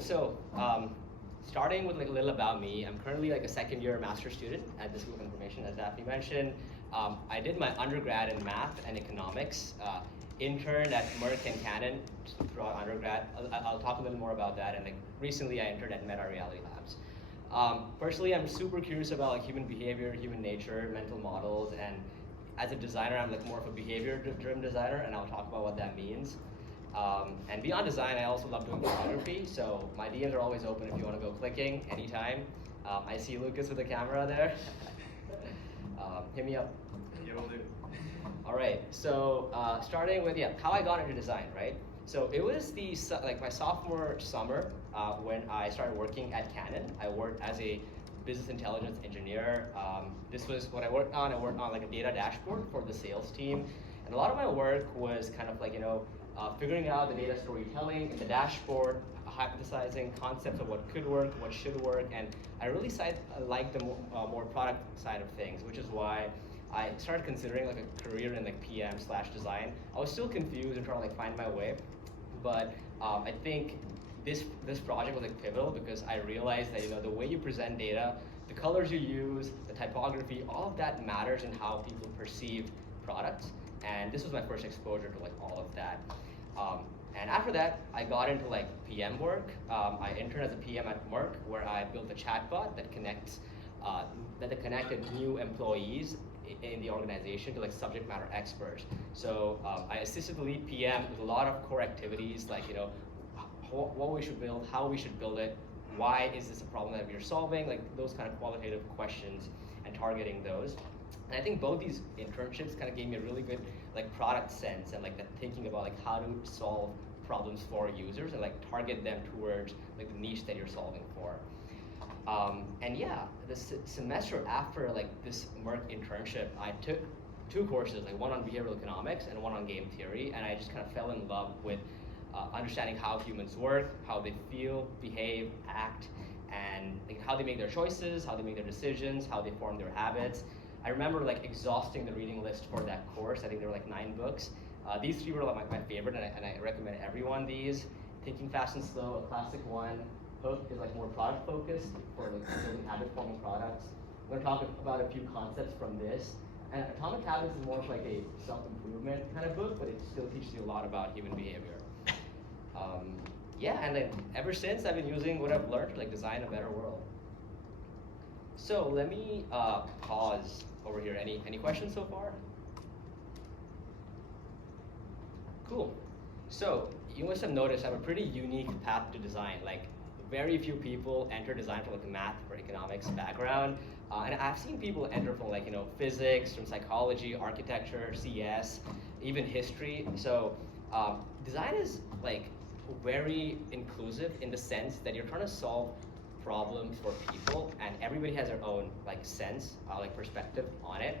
So starting with like a little about me, I'm currently like a second-year master's student at the School of Information, as Daphne mentioned. I did my undergrad in math and economics. Interned at Merck and Canon throughout undergrad. I'll talk a little more about that. And like recently, I interned at Meta Reality Labs. Personally, I'm super curious about like human behavior, human nature, mental models, and as a designer, I'm like more of a behavior-driven designer, and I'll talk about what that means. And beyond design, I also love doing photography, so my DMs are always open if you want to go clicking anytime. I see Lucas with the camera there. Hit me up. Yeah, will do. All right, so starting with how I got into design, right? So it was my sophomore summer when I started working at Canon. I worked as a business intelligence engineer. This was what I worked on. I worked on like a data dashboard for the sales team, and a lot of my work was kind of like figuring out the data storytelling in the dashboard, hypothesizing concepts of what could work, what should work, and I really like the more product side of things, which is why I started considering like a career in like PM/design. I was still confused and trying to like find my way, but I think this project was like pivotal because I realized that the way you present data, the colors you use, the typography, all of that matters in how people perceive products. And this was my first exposure to like all of that. And after that, I got into like PM work. I interned as a PM at Merck, where I built a chatbot that connected new employees in the organization to like subject matter experts. So I assisted the lead PM with a lot of core activities, like what we should build, how we should build it, why is this a problem that we're solving, like those kind of qualitative questions and targeting those. And I think both these internships kind of gave me a really good like product sense and like that thinking about like how to solve problems for users and like target them towards like the niche that you're solving for. And yeah, the semester after like this Merck internship, I took two courses, like one on behavioral economics and one on game theory, and I just kind of fell in love with understanding how humans work, how they feel, behave, act, and like, how they make their choices, how they make their decisions, how they form their habits. I remember like exhausting the reading list for that course. I think there were like 9 books. These 3 were like my favorite, and I recommend everyone these. Thinking Fast and Slow, a classic one. Hook is like more product focused for like building habit forming products. I'm gonna talk about a few concepts from this. And Atomic Habits is more of like a self-improvement kind of book, but it still teaches you a lot about human behavior. And then ever since I've been using what I've learned to like design a better world. So let me pause over here. Any questions so far? Cool. So you must have noticed I have a pretty unique path to design. Like very few people enter design from like a math or economics background. And I've seen people enter from like, physics, from psychology, architecture, CS, even history. So design is like very inclusive in the sense that you're trying to solve problems for people, and everybody has their own like sense, like perspective on it.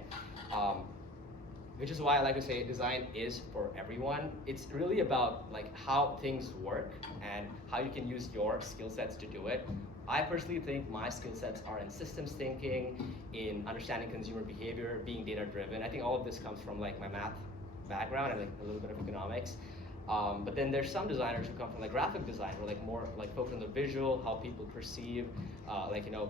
Which is why I like to say design is for everyone. It's really about like how things work and how you can use your skill sets to do it. I personally think my skill sets are in systems thinking, in understanding consumer behavior, being data driven. I think all of this comes from like my math background and like a little bit of economics. But then there's some designers who come from like graphic design, or like more like focused on the visual, how people perceive,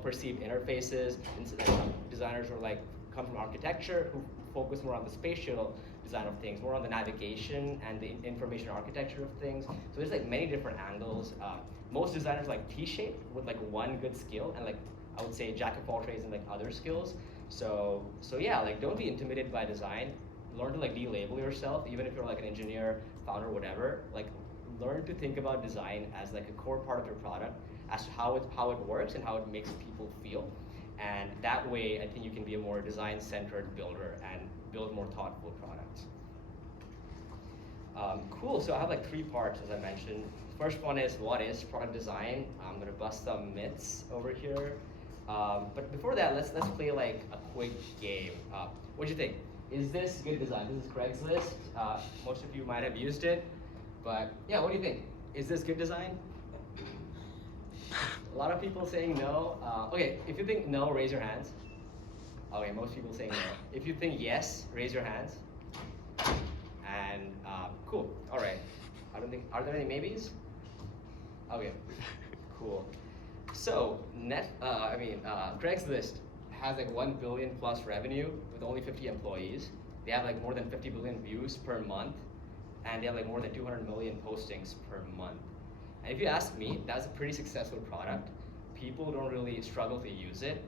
perceive interfaces. And some designers who are like come from architecture, who focus more on the spatial design of things, more on the navigation and the information architecture of things. So there's like many different angles. Most designers like T-shaped with like one good skill, and like I would say jack of all trades and like other skills. So yeah, like don't be intimidated by design. Learn to like de-label yourself, even if you're like an engineer, founder, whatever. Like learn to think about design as like a core part of your product, as to how it works and how it makes people feel. And that way, I think you can be a more design-centered builder and build more thoughtful products. Cool, so I have like 3 parts, as I mentioned. First one is, what is product design? I'm gonna bust some myths over here. But before that, let's play like a quick game. What do you think? Is this good design? This is Craigslist. Most of you might have used it, but yeah, what do you think? Is this good design? A lot of people saying no. Okay, if you think no, raise your hands. Okay, most people saying no. If you think yes, raise your hands. And cool. All right. I don't think. Are there any maybes? Okay. Cool. So Craigslist has like 1 billion plus revenue with only 50 employees. They have like more than 50 billion views per month, and they have like more than 200 million postings per month. And if you ask me, that's a pretty successful product. People don't really struggle to use it.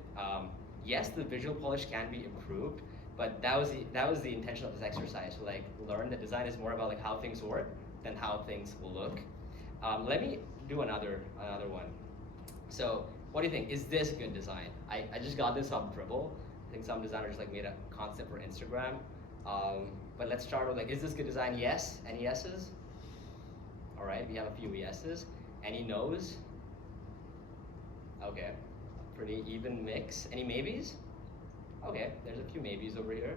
Yes, the visual polish can be improved, but that was the intention of this exercise. To like learn that design is more about like how things work than how things will look. Let me do another one. So what do you think? Is this good design? I just got this off Dribble. I think some designers like made a concept for Instagram. But let's start with like, is this good design? Yes. Any yeses? All right, we have a few yeses. Any no's? Okay, pretty even mix. Any maybes? Okay, there's a few maybes over here.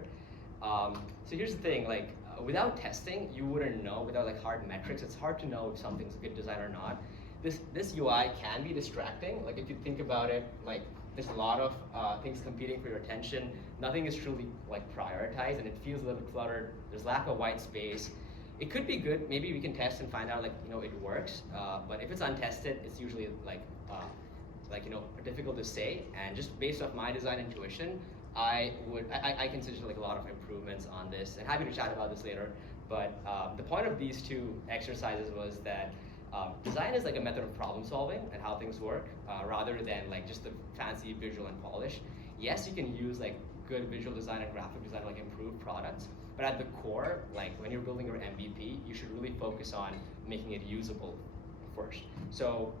So here's the thing, like without testing, you wouldn't know. Without like hard metrics, it's hard to know if something's a good design or not. This UI can be distracting. Like if you think about it, like there's a lot of things competing for your attention. Nothing is truly like prioritized, and it feels a little cluttered. There's lack of white space. It could be good. Maybe we can test and find out like it works. But if it's untested, it's usually like difficult to say. And just based off my design intuition, I can suggest like a lot of improvements on this, and happy to chat about this later. But the point of these two exercises was that design is like a method of problem solving and how things work, rather than like just the fancy visual and polish. Yes, you can use like good visual design and graphic design to like improve products, but at the core, like when you're building your MVP, you should really focus on making it usable first. So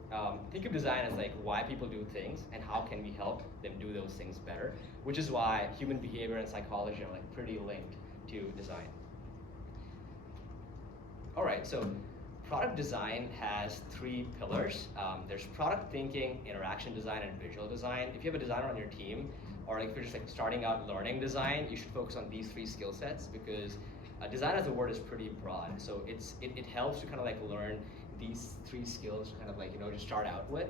think of design as like why people do things and how can we help them do those things better, which is why human behavior and psychology are like pretty linked to design. All right, so product design has three pillars. There's product thinking, interaction design, and visual design. If you have a designer on your team, or like if you're just like starting out learning design, you should focus on these three skill sets, because design as a word is pretty broad. So it helps to kind of like learn these three skills to kind of like just start out with.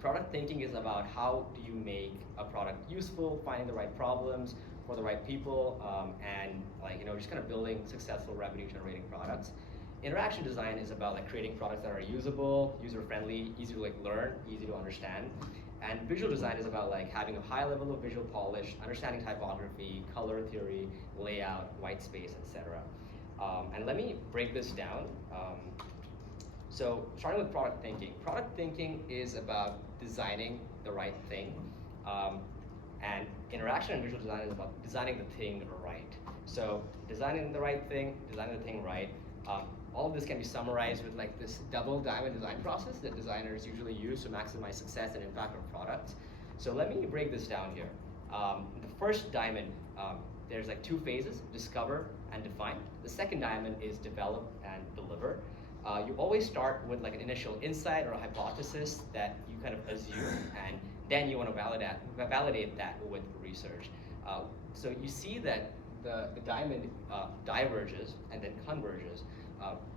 Product thinking is about how do you make a product useful, finding the right problems for the right people, and like just kind of building successful revenue generating products. Interaction design is about like creating products that are usable, user-friendly, easy to like learn, easy to understand. And visual design is about like having a high level of visual polish, understanding typography, color theory, layout, white space, etc. And let me break this down. So starting with product thinking. Product thinking is about designing the right thing. And interaction and visual design is about designing the thing right. So designing the right thing, designing the thing right. All of this can be summarized with like this double diamond design process that designers usually use to maximize success and impact on products. So let me break this down here. The first diamond, there's like two phases, discover and define. The second diamond is develop and deliver. You always start with like an initial insight or a hypothesis that you kind of assume, and then you want to validate that with research. So you see that the diamond diverges and then converges.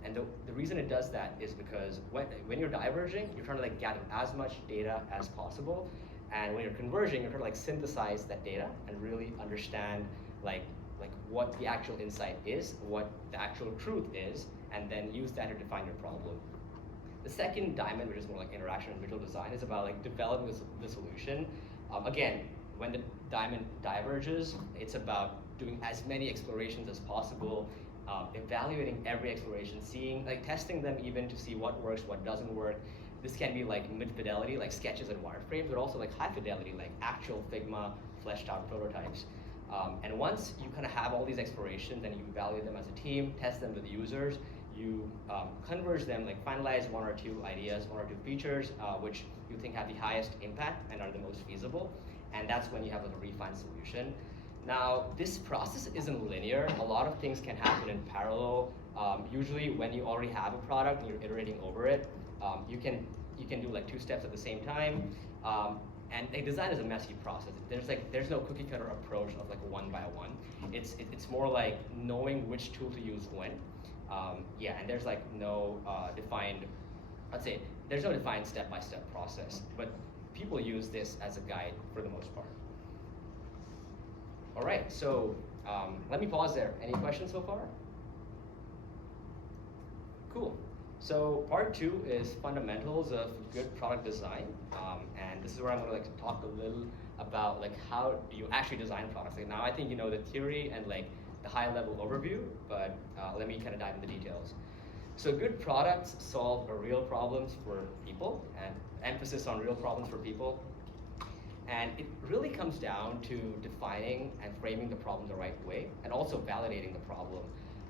And the reason it does that is because when you're diverging, you're trying to like gather as much data as possible. And when you're converging, you're trying to like synthesize that data and really understand like what the actual insight is, what the actual truth is, and then use that to define your problem. The second diamond, which is more like interaction and visual design, is about like developing the solution. Again, when the diamond diverges, it's about doing as many explorations as possible, evaluating every exploration, testing them even to see what works, what doesn't work. This can be like mid-fidelity, like sketches and wireframes, but also like high fidelity, like actual Figma fleshed out prototypes. And once you kind of have all these explorations and you evaluate them as a team, test them with users, you converge them, like finalize one or two ideas, one or two features, which you think have the highest impact and are the most feasible. And that's when you have like a refined solution. Now, this process isn't linear. A lot of things can happen in parallel. Usually when you already have a product and you're iterating over it, you can do like two steps at the same time. And a design is a messy process. There's no cookie cutter approach of like one by one. It's more like knowing which tool to use when. And there's like no defined, there's no defined step-by-step process, but people use this as a guide for the most part. All right, so let me pause there. Any questions so far? Cool. So part two is fundamentals of good product design, and this is where I'm going to like talk a little about like how do you actually design products. Like now I think you know the theory and like the high level overview, but let me kind of dive into the details. So good products solve real problems for people, and emphasis on real problems for people. And it really comes down to defining and framing the problem the right way, and also validating the problem.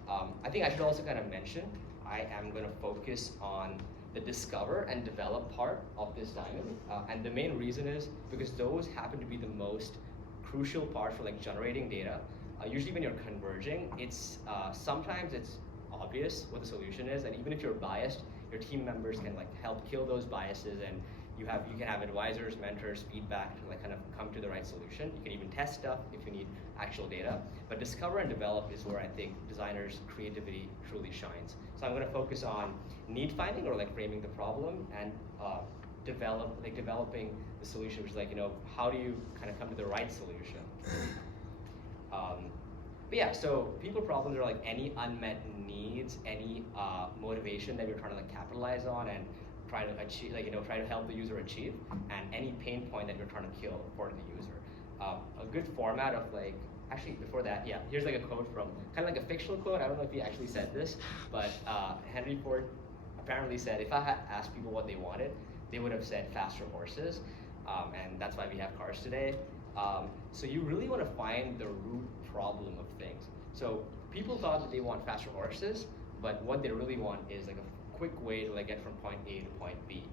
I think I should also kind of mention, I am going to focus on the discover and develop part of this diamond. And the main reason is because those happen to be the most crucial parts for like generating data. Usually when you're converging, it's sometimes it's obvious what the solution is, and even if you're biased, your team members can like help kill those biases, and you can have advisors, mentors, feedback to like kind of come to the right solution. You can even test stuff if you need actual data. But discover and develop is where I think designers' creativity truly shines. So I'm going to focus on need finding or like framing the problem, and developing the solution, which is like how do you kind of come to the right solution. But yeah, so people problems are like any unmet needs, any motivation that you're trying to like capitalize on and try to achieve, try to help the user achieve, and any pain point that you're trying to kill for the user. A good format of like, actually before that, yeah, here's like a quote from, kind of like a fictional quote, I don't know if he actually said this, but Henry Ford apparently said, if I had asked people what they wanted, they would have said faster horses, and that's why we have cars today. So you really want to find the root problem of things. So people thought that they want faster horses, but what they really want is like a quick way to like get from point A to point B.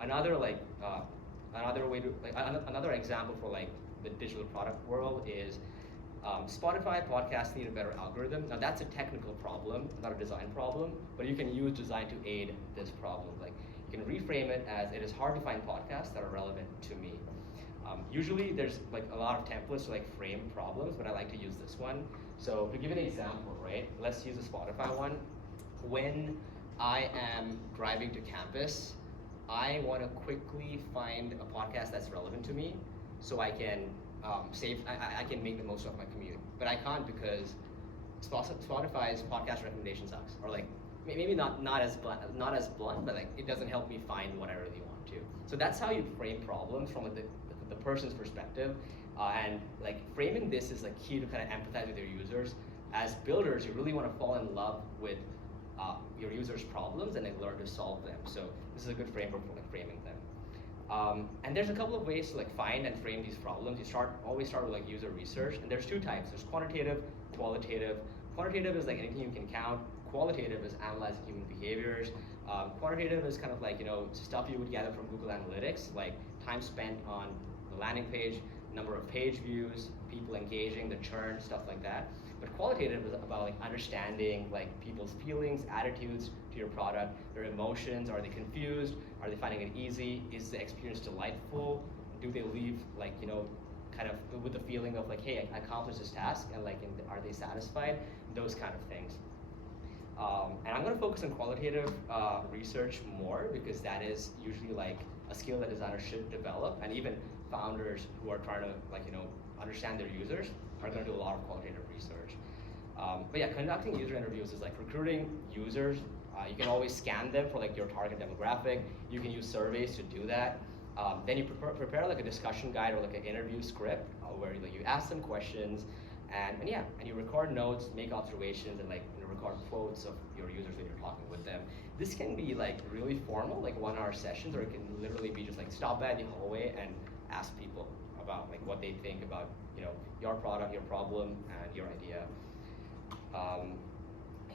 Another example for like the digital product world is Spotify podcasts need a better algorithm. Now that's a technical problem, not a design problem, but you can use design to aid this problem. Like you can reframe it as it is hard to find podcasts that are relevant to me. Usually there's like a lot of templates to like frame problems, but I like to use this one. So to give an example, right? Let's use the Spotify one. When I am driving to campus, I want to quickly find a podcast that's relevant to me, so I can I can make the most of my commute. But I can't because Spotify's podcast recommendation sucks, or like maybe not as blunt, but like it doesn't help me find what I really want to. So that's how you frame problems from the person's perspective, and like framing this is like key to kind of empathize with your users. As builders, you really want to fall in love with your users' problems and like learn to solve them. So this is a good framework for like framing them. And there's a couple of ways to like find and frame these problems. You always start with like user research, and there's two types. There's quantitative, qualitative. Quantitative is like anything you can count. Qualitative is analyzing human behaviors. Quantitative is kind of like stuff you would gather from Google Analytics, like time spent on the landing page, number of page views, people engaging, the churn, stuff like that. But qualitative is about like understanding like people's feelings, attitudes to your product, their emotions. Are they confused? Are they finding it easy? Is the experience delightful? Do they leave like kind of with the feeling of like, hey, I accomplished this task, and like, are they satisfied? Those kind of things. And I'm going to focus on qualitative research more, because that is usually like a skill that designers should develop, and even founders who are trying to like understand their users are going to do a lot of qualitative research. But yeah, conducting user interviews is like recruiting users. You can always scan them for like your target demographic. You can use surveys to do that. Then you prepare like a discussion guide or like an interview script where like, you ask them questions, and you record notes, make observations, and like record quotes of your users when you're talking with them. This can be like really formal, like 1-hour sessions, or it can literally be just like stop by the hallway and ask people about like what they think about your product, your problem, and your idea.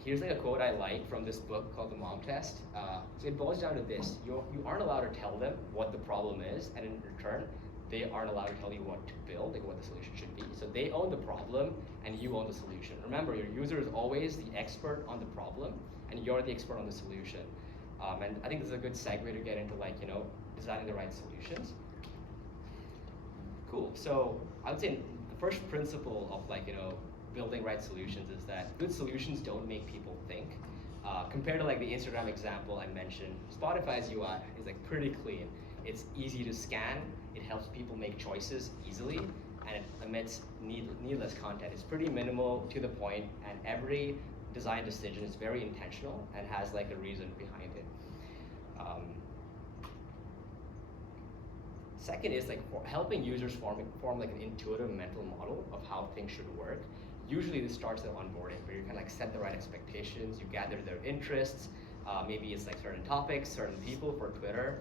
Here's like a quote I like from this book called The Mom Test. So it boils down to this: you aren't allowed to tell them what the problem is, and in return, they aren't allowed to tell you what to build, like what the solution should be. So they own the problem, and you own the solution. Remember, your user is always the expert on the problem, and you're the expert on the solution. And I think this is a good segue to get into like designing the right solutions. Cool. So I would say the first principle of like building right solutions is that good solutions don't make people think. Compared to like the Instagram example I mentioned, Spotify's UI is like pretty clean. It's easy to scan. It helps people make choices easily, and it omits needless content. It's pretty minimal, to the point, and every design decision is very intentional and has like a reason behind it. Second is like helping users form like an intuitive mental model of how things should work. Usually this starts at onboarding, where you kind of like set the right expectations, you gather their interests, maybe it's like certain topics, certain people for Twitter,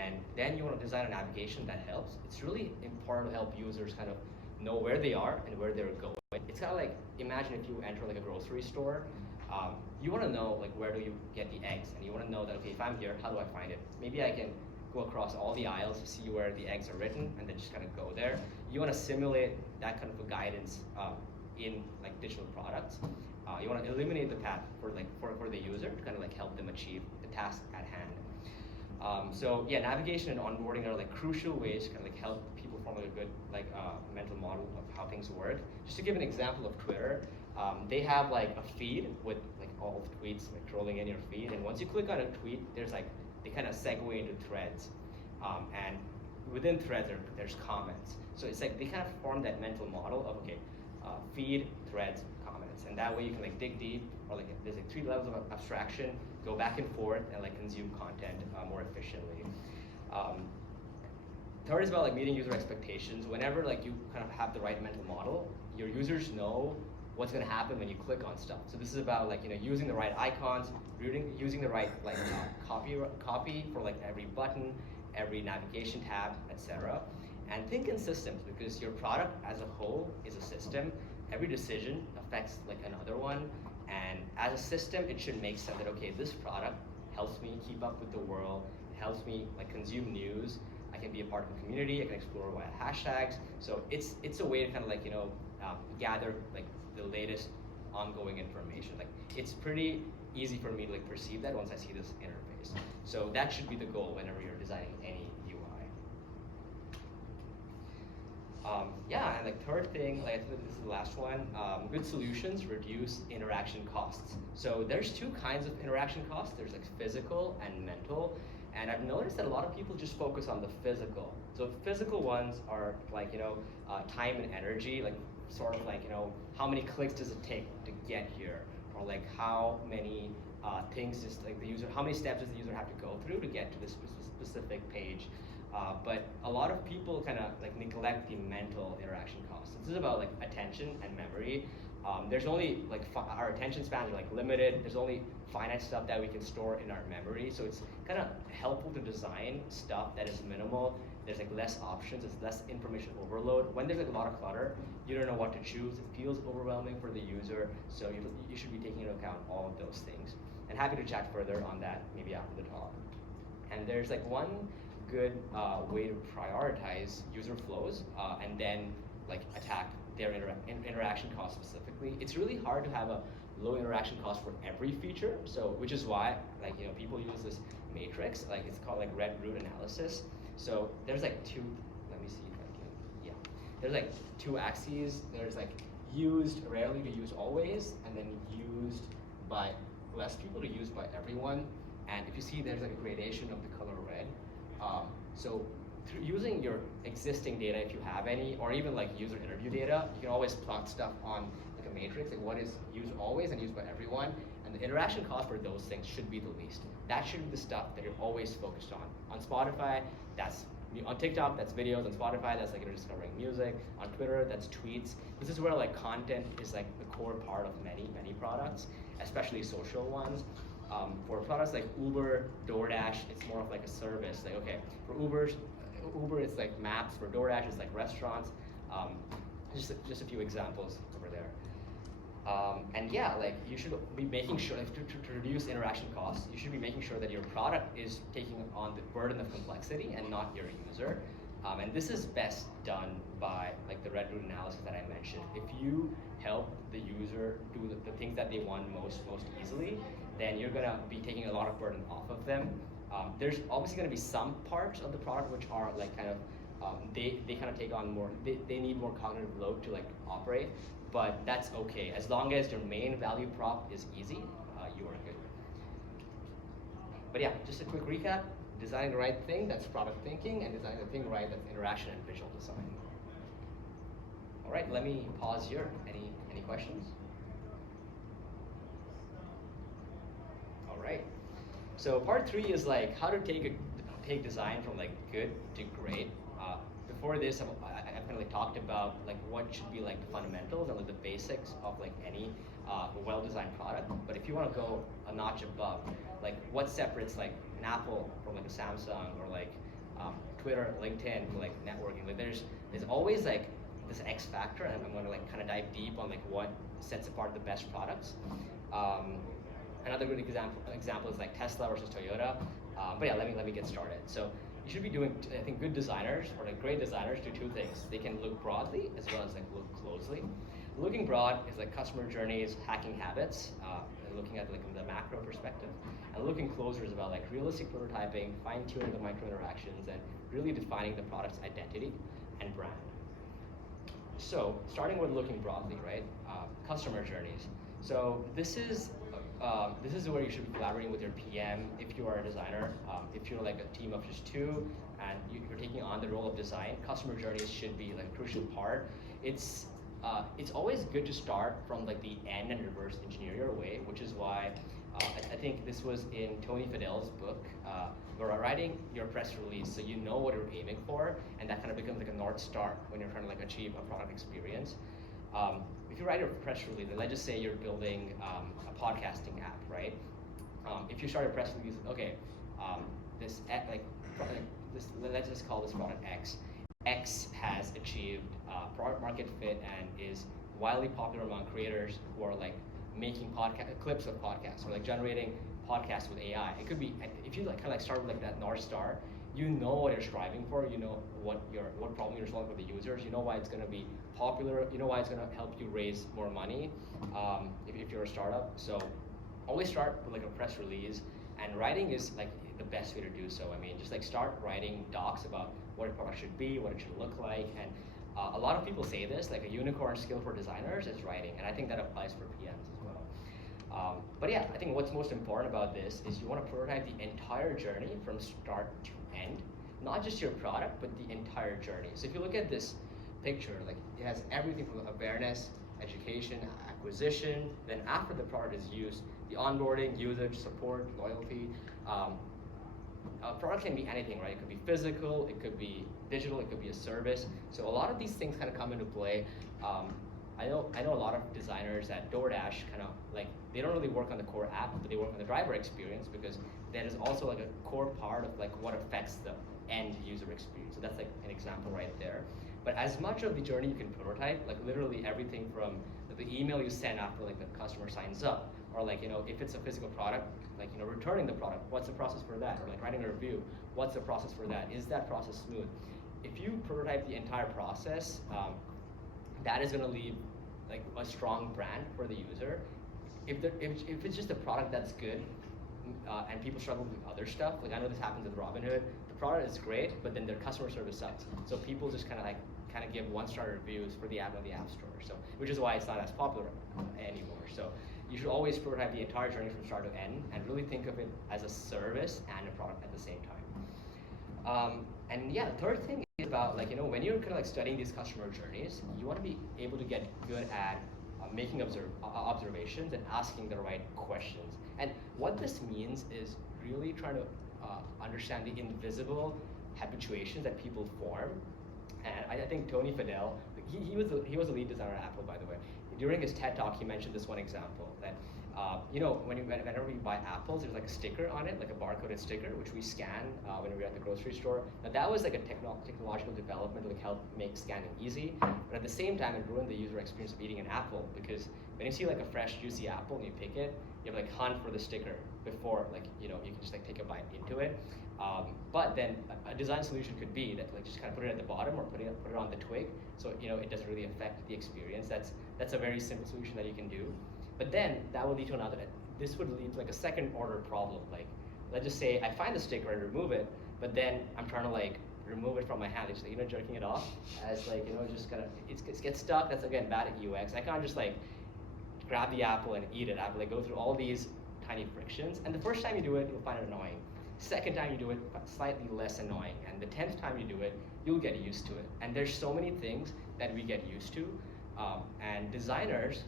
and then you want to design a navigation that helps. It's really important to help users kind of know where they are and where they're going. It's kind of like, imagine if you enter like a grocery store, you want to know like where do you get the eggs, and you want to know that, okay, if I'm here, how do I find it? Maybe I can go across all the aisles to see where the eggs are written and then just kind of go there. You want to simulate that kind of a guidance in like digital products. You want to eliminate the path for the user to kind of like help them achieve the task at hand. So yeah, navigation and onboarding are like crucial ways to kind of like help people form like a good like mental model of how things work. Just to give an example of Twitter, they have like a feed with like all the tweets like rolling in your feed, and once you click on a tweet, there's like they kind of segue into threads, and within threads there's comments. So it's like they kind of form that mental model of, okay, feed, threads, comments, and that way you can like dig deep, or like there's like 3 levels of abstraction, go back and forth and like consume content more efficiently. Third is about like meeting user expectations. Whenever like you kind of have the right mental model, your users know what's going to happen when you click on stuff. So this is about like, you know, using the right icons, using the right like copy for like every button, every navigation tab, etc. And think in systems, because your product as a whole is a system. Every decision affects like another one, and as a system, it should make sense that, okay, this product helps me keep up with the world, it helps me like consume news, I can be a part of the community, I can explore via hashtags. So it's a way to kind of like, you know, gather like the latest ongoing information. Like it's pretty easy for me to like perceive that once I see this interface. So that should be the goal whenever you're designing any UI. Yeah, and like third thing, like I think this is the last one, good solutions reduce interaction costs. So there's 2 kinds of interaction costs. There's like physical and mental. And I've noticed that a lot of people just focus on the physical. So the physical ones are like, you know, time and energy, like sort of like, you know, how many clicks does it take to get here? Or like how many things does like the user, how many steps does the user have to go through to get to this specific page? But a lot of people kind of like neglect the mental interaction costs. This is about like attention and memory. There's only like our attention spans are like limited. There's only finite stuff that we can store in our memory. So it's kind of helpful to design stuff that is minimal. There's like less options. It's less information overload. When there's like a lot of clutter, you don't know what to choose. It feels overwhelming for the user. So you should be taking into account all of those things. And happy to chat further on that maybe after the talk. And there's like one good way to prioritize user flows and then like attack their interaction cost specifically. It's really hard to have a low interaction cost for every feature, so which is why like, you know, people use this matrix, like it's called like red root analysis. So there's like 2, let me see if I can, yeah, there's like 2 axes. There's like used rarely to used always, and then used by less people to used by everyone. And if you see, there's like a gradation of the color red. So through using your existing data, if you have any, or even like user interview data, you can always plot stuff on like a matrix, like what is used always and used by everyone, and the interaction cost for those things should be the least. That should be the stuff that you're always focused on. On Spotify, that's, on TikTok, that's videos. On Spotify, that's like you're discovering music. On Twitter, that's tweets. This is where like content is like the core part of many products, especially social ones. For products like Uber, DoorDash, it's more of like a service. Like, okay, for Uber, it's like maps. For DoorDash, it's like restaurants. Just a few examples over there. And yeah, like you should be making sure, like, to reduce interaction costs, you should be making sure that your product is taking on the burden of complexity and not your user. And this is best done by like the red root analysis that I mentioned. If you help the user do the things that they want most easily, then you're gonna be taking a lot of burden off of them. There's obviously gonna be some parts of the product which are like kind of, they kind of take on more, they need more cognitive load to like operate, but that's okay. As long as your main value prop is easy, you are good. But yeah, just a quick recap. Designing the right thing, that's product thinking, and designing the thing right, that's interaction and visual design. All right, let me pause here. Any questions? All right. So part three is like how to take design from like good to great. Before this, I've kind of like talked about like what should be like the fundamentals and like the basics of like any well-designed product. But if you want to go a notch above, like what separates like an Apple from like a Samsung or like Twitter, LinkedIn for like networking, like there's always like this X factor, and I'm going to like kind of dive deep on like what sets apart the best products. Um, Another good example is like Tesla versus Toyota. But yeah, let me get started. So you should be doing, I think good designers or like great designers do two things. They can look broadly as well as like look closely. Looking broad is like customer journeys, hacking habits, and looking at like the macro perspective. And looking closer is about like realistic prototyping, fine tuning the micro interactions, and really defining the product's identity and brand. So starting with looking broadly, right? Customer journeys. So this is where you should be collaborating with your PM if you are a designer. If you're like a team of just two and you're taking on the role of design, customer journeys should be like a crucial part. It's always good to start from like the end and reverse engineer your way, which is why I think this was in Tony Fadell's book, where writing your press release so you know what you're aiming for, and that kind of becomes like a North Star when you're trying to like achieve a product experience. If you write a press release, let's just say you're building a podcasting app, right? If you start a press release, okay, this this, let's just call this product X. X has achieved product market fit and is widely popular among creators who are like making clips of podcasts or like generating podcasts with AI. It could be if you like kind of like start with like that North Star, you know what you're striving for, you know what problem you're solving for the users, you know why it's going to be popular, you know why it's going to help you raise more money if you're a startup. So always start with like a press release, and writing is like the best way to do so. I mean, just like start writing docs about what a product should be, what it should look like, and a lot of people say this, like a unicorn skill for designers is writing, and I think that applies for PMs as well. But yeah, I think what's most important about this is you want to prototype the entire journey from start to end, not just your product, but the entire journey. So if you look at this picture, like it has everything from awareness, education, acquisition, then after the product is used, the onboarding, usage, support, loyalty. A product can be anything, right? It could be physical, it could be digital, it could be a service. So a lot of these things kind of come into play. I know a lot of designers at DoorDash kind of like, they don't really work on the core app, but they work on the driver experience, because that is also like a core part of like what affects the end user experience. So that's like an example right there. But as much of the journey you can prototype, like literally everything from the email you send after like the customer signs up, or like, you know, if it's a physical product, like, you know, returning the product, what's the process for that? Or like writing a review, what's the process for that? Is that process smooth? If you prototype the entire process, that is gonna leave like a strong brand for the user. If it's just a product that's good, and people struggle with other stuff, like I know this happens with Robinhood, the product is great, but then their customer service sucks. So people just kind of give one-star reviews for the app on the App Store. So, which is why it's not as popular anymore. So you should always prototype the entire journey from start to end and really think of it as a service and a product at the same time. And yeah, the third thing is about like, you know, when you're kind of like studying these customer journeys, you want to be able to get good at making observations and asking the right questions. And what this means is really trying to understand the invisible habituations that people form. And I think Tony Fadell, he was a lead designer at Apple, by the way. During his TED Talk, he mentioned this one example that, you know, whenever we buy apples, there's like a sticker on it, like a barcoded sticker, which we scan when we're at the grocery store. Now that was like a technological development to like help make scanning easy, but at the same time, it ruined the user experience of eating an apple, because when you see like a fresh, juicy apple and you pick it, you have like hunt for the sticker before, like, you know, you can just like take a bite into it. But then a design solution could be that like just kind of put it at the bottom or put it on the twig, so you know it doesn't really affect the experience. That's a very simple solution that you can do. But then that would lead to another. This would lead to like a second order problem. Like, let's just say I find the sticker and remove it, but then I'm trying to like remove it from my hand, just like, you know, jerking it off, as like, you know, just kind of it gets stuck. That's again bad at UX. I can't just like grab the apple and eat it. I have to like go through all these tiny frictions, and the first time you do it, you'll find it annoying. Second time you do it, slightly less annoying, and the 10th time you do it, you'll get used to it. And there's so many things that we get used to, and designers,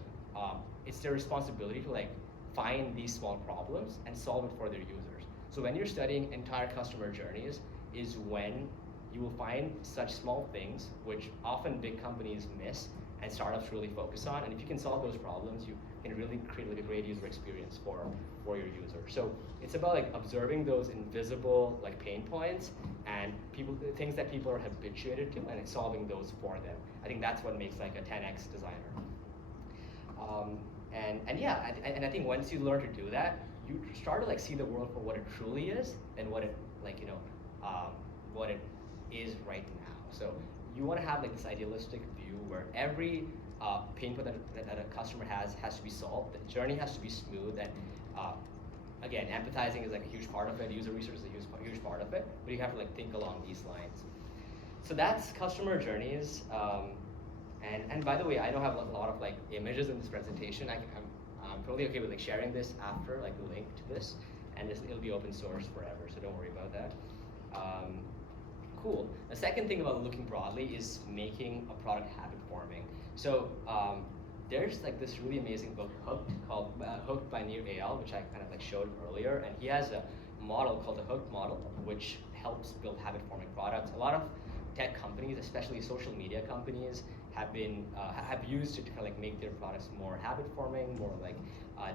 it's their responsibility to like find these small problems and solve it for their users. So when you're studying entire customer journeys is when you will find such small things which often big companies miss and startups really focus on. And if you can solve those problems, you can really create like a great user experience for your user. So it's about like observing those invisible like pain points and things that people are habituated to and like, solving those for them. I think that's what makes like a 10x designer. And yeah, and I think once you learn to do that, you start to like see the world for what it truly is and what it like what it is right now. So you want to have like this idealistic view where every pain point that a customer has to be solved. The journey has to be smooth, and again, empathizing is like a huge part of it. User research is a huge part of it, but you have to like think along these lines. So that's customer journeys. And by the way, I don't have a lot of like images in this presentation. I'm totally okay with like sharing this after, like the link to this, and it'll be open source forever. So don't worry about that. Cool. The second thing about looking broadly is making a product habit forming. So there's like this really amazing book, Hooked by Nir Eyal, which I kind of like showed earlier, and he has a model called the Hooked model, which helps build habit forming products. A lot of tech companies, especially social media companies, have used it to kind of like make their products more habit forming, more like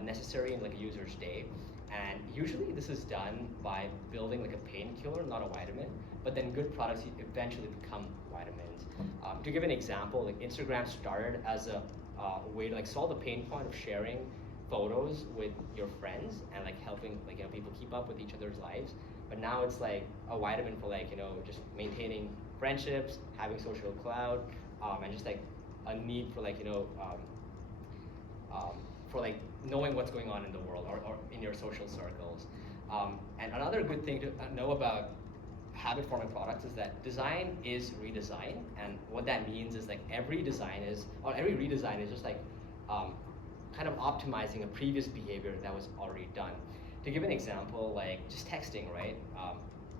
necessary in like a user's day. And usually this is done by building like a painkiller, not a vitamin, but then good products eventually become vitamins. To give an example, like Instagram started as a way to like solve the pain point of sharing photos with your friends and like helping like people keep up with each other's lives. But now it's like a vitamin for like just maintaining friendships, having social cloud, and just like a need for like for like knowing what's going on in the world or in your social circles. And another good thing to know about habit forming products is that design is redesign, and what that means is like every redesign is just like kind of optimizing a previous behavior that was already done. To give an example, like just texting, right?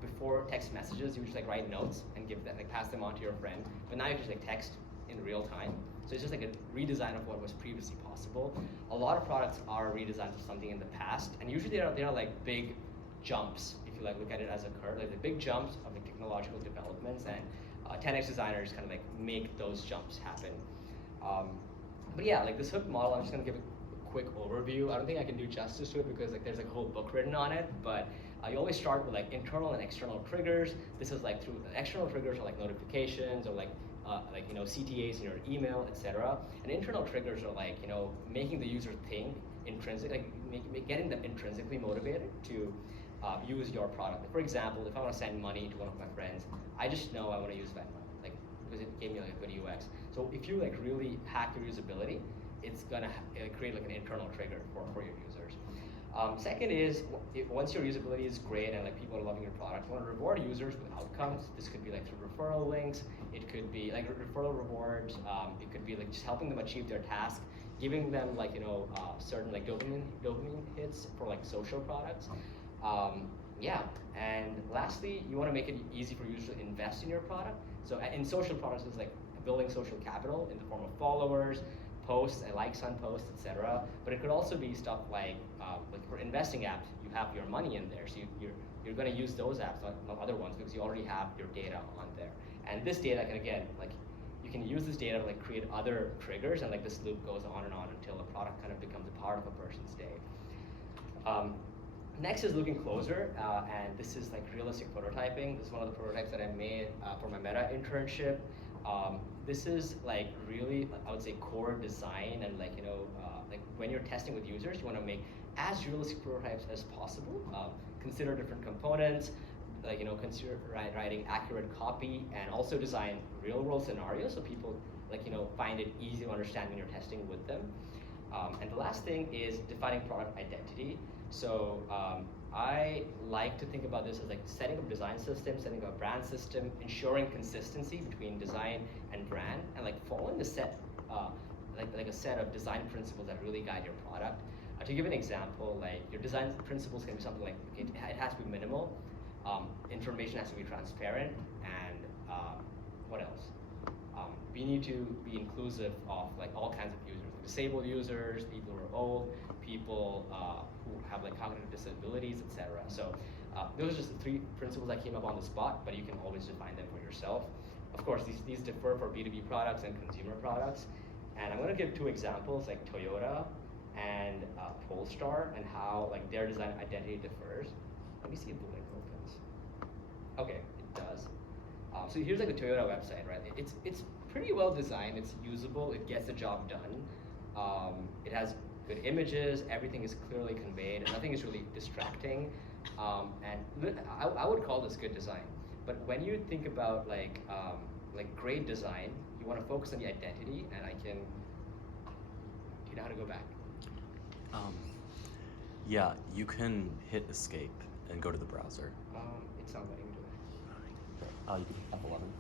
Before text messages, you just like write notes and give that, like pass them on to your friend, but now you just like text in real time. So it's just like a redesign of what was previously possible. A lot of products are redesigned of something in the past, and usually they are like big jumps. If you like look at it as a curve, like the big jumps of the technological developments, and 10x designers kind of like make those jumps happen. But yeah, like this Hooked model, I'm just gonna give a quick overview. I don't think I can do justice to it because like there's like a whole book written on it, but you always start with like internal and external triggers. This is like through the external triggers are like notifications or like CTAs in your email, etc. And internal triggers are like making the user think getting them intrinsically motivated to use your product. For example, if I want to send money to one of my friends, I just know I want to use Venmo, like because it gave me like a good UX. So if you like really hack your usability, it's gonna create like an internal trigger for your users. Second is, once your usability is great and like people are loving your product, you want to reward users with outcomes. This could be like through referral links. It could be like referral rewards. It could be like just helping them achieve their task, giving them like certain like dopamine hits for like social products. Yeah, and lastly, you want to make it easy for users to invest in your product. So in social products, it's like building social capital in the form of followers, posts, and likes on posts, etc. But it could also be stuff like for investing apps, you have your money in there, so you're going to use those apps, not other ones, because you already have your data on there. And this data can again you can use this data to like create other triggers, and like this loop goes on and on until the product kind of becomes a part of a person's day. Next is looking closer, and this is like realistic prototyping. This is one of the prototypes that I made for my Meta internship. This is like really, I would say, core design, and like when you're testing with users, you want to make as realistic prototypes as possible. Consider different components, like consider writing accurate copy, and also design real-world scenarios so people find it easy to understand when you're testing with them. And the last thing is defining product identity. So I like to think about this as like setting up design system, setting up a brand system, ensuring consistency between design and brand, and like following a set, like a set of design principles that really guide your product. To give an example, like your design principles can be something like it has to be minimal, information has to be transparent, and what else? We need to be inclusive of like all kinds of users, like disabled users, people who are old, people who have like cognitive disabilities, etc. So those are just the three principles that came up on the spot, but you can always define them for yourself. Of course, these differ for B2B products and consumer products. And I'm going to give two examples, like Toyota and Polestar, and how like their design identity differs. Let me see if the link opens. Okay, it does. So here's like the Toyota website, right? It's pretty well designed. It's usable. It gets the job done. It has good images. Everything is clearly conveyed. Nothing is really distracting. And I would call this good design. But when you think about like great design, you want to focus on the identity. And I can. Do you know how to go back? Yeah, you can hit escape and go to the browser. It's not letting me do it. You can hit F11.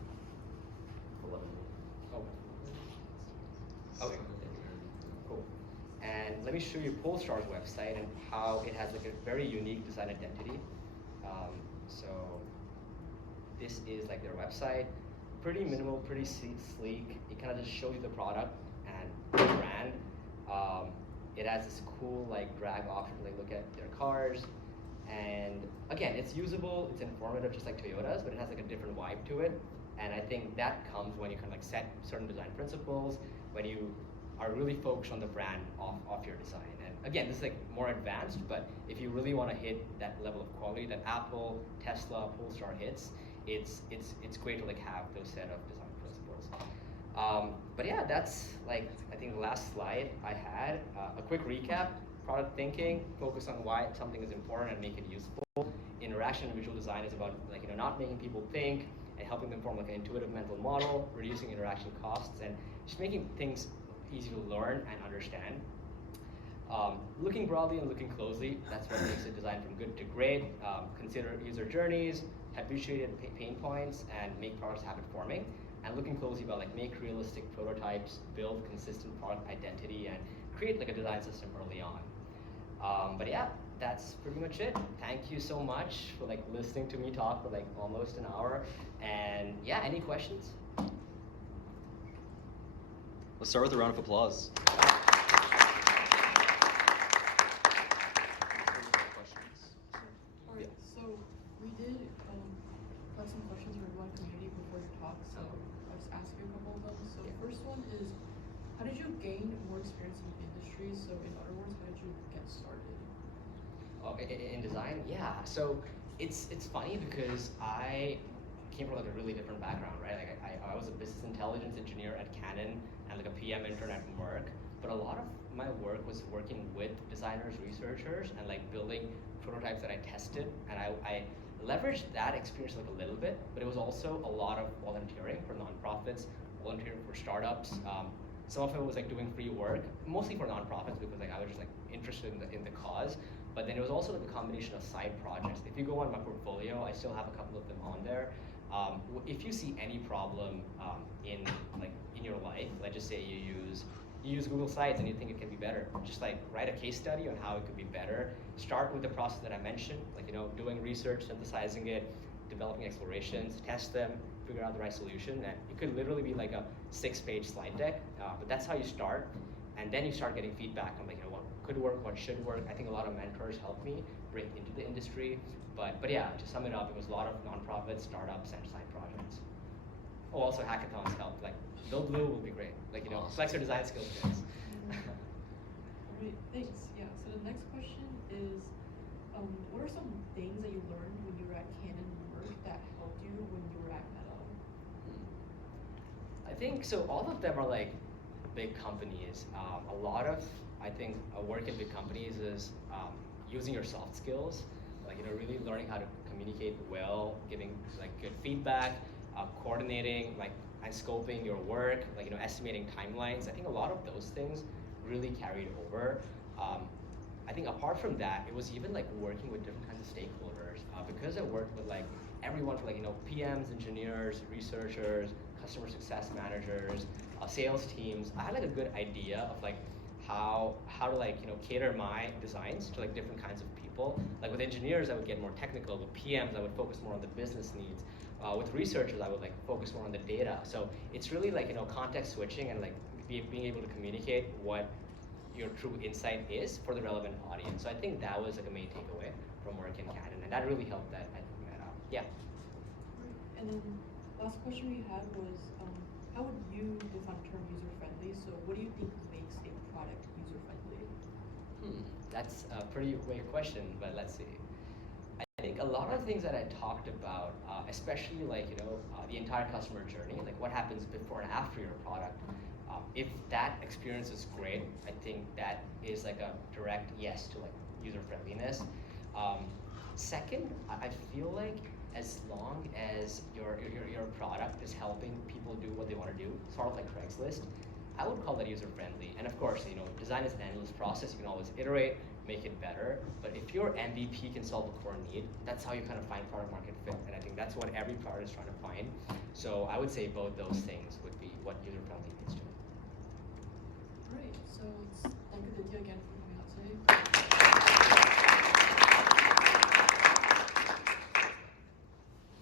11. Oh. Okay. Cool. And let me show you Polestar's website and how it has like a very unique design identity. So this is like their website. Pretty minimal, pretty sleek. It kind of just shows you the product and the brand. It has this cool like drag option to like look at their cars. And again, it's usable, it's informative just like Toyota's, but it has like a different vibe to it. And I think that comes when you kind of like set certain design principles, when you are really focused on the brand of your design. And again, this is like more advanced, but if you really want to hit that level of quality that Apple, Tesla, Polestar hits, it's great to like have those set of design principles. But yeah, that's like, I think the last slide I had. A quick recap: product thinking, focus on why something is important and make it useful. Interaction and visual design is about like, not making people think and helping them form like an intuitive mental model, reducing interaction costs, and just making things easy to learn and understand. Looking broadly and looking closely, that's what makes it design from good to great. Consider user journeys, habituated pain points, and make products habit forming. And looking closely about like make realistic prototypes, build consistent product identity, and create like a design system early on. But yeah, that's pretty much it. Thank you so much for like listening to me talk for like almost an hour. And yeah, any questions? Let's start with a round of applause. Alright, so we did collect some questions from everyone in the community before your talk, so I'll just ask you a couple of them. So the first one is, how did you gain more experience in the industry? So in other words, how did you get started? In design, yeah. So it's funny because I came from like a really different background, right? Like I was a business intelligence engineer at Canon and like a PM intern at Merck. But a lot of my work was working with designers, researchers, and like building prototypes that I tested. And I leveraged that experience like a little bit, but it was also a lot of volunteering for nonprofits, volunteering for startups. Some of it was like doing free work, mostly for nonprofits because like I was just like interested in the cause. But then it was also like a combination of side projects. If you go on my portfolio, I still have a couple of them on there. If you see any problem in your life, let's just say you use Google Sites and you think it can be better, just like write a case study on how it could be better. Start with the process that I mentioned, like doing research, synthesizing it, developing explorations, test them, figure out the right solution. And it could literally be like a 6-page slide deck, but that's how you start. And then you start getting feedback on like what could work, what should work. I think a lot of mentors helped me break into the industry. But yeah, to sum it up, it was a lot of nonprofits, startups, and side projects. Oh, also hackathons helped. Like Build Blue will be great. Like flex your design skills. Alright, thanks. Yeah. So the next question is, what are some things that you learned when you were at Canon Merck that helped you when you were at Meta? I think so. All of them are like big companies. A lot of I think work in big companies is using your soft skills, like really learning how to communicate well, giving like good feedback, coordinating like and scoping your work, like estimating timelines. I think a lot of those things really carried over. I think apart from that, it was even like working with different kinds of stakeholders because I worked with like everyone from like PMs, engineers, researchers, customer success managers, sales teams. I had like a good idea of like how to like cater my designs to like different kinds of people. Like with engineers, I would get more technical. With PMs, I would focus more on the business needs. With researchers, I would like focus more on the data. So it's really like context switching and like being able to communicate what your true insight is for the relevant audience. So I think that was like a main takeaway from working in Canon, and that really helped that I think that out. Yeah. Right. And then last question we had was, how would you define the term user friendly? So what do you think makes a product user friendly? That's a pretty vague question, but let's see. I think a lot of things that I talked about, especially like the entire customer journey, like what happens before and after your product. If that experience is great, I think that is like a direct yes to like user friendliness. Second, I feel like as long as your product is helping people do what they want to do, sort of like Craigslist, I would call that user friendly. And of course, design is an endless process. You can always iterate, make it better. But if your MVP can solve a core need, that's how you kind of find product market fit. And I think that's what every product is trying to find. So I would say both those things would be what user friendly means to me. Great. So thank you, Aditya, again for coming out today.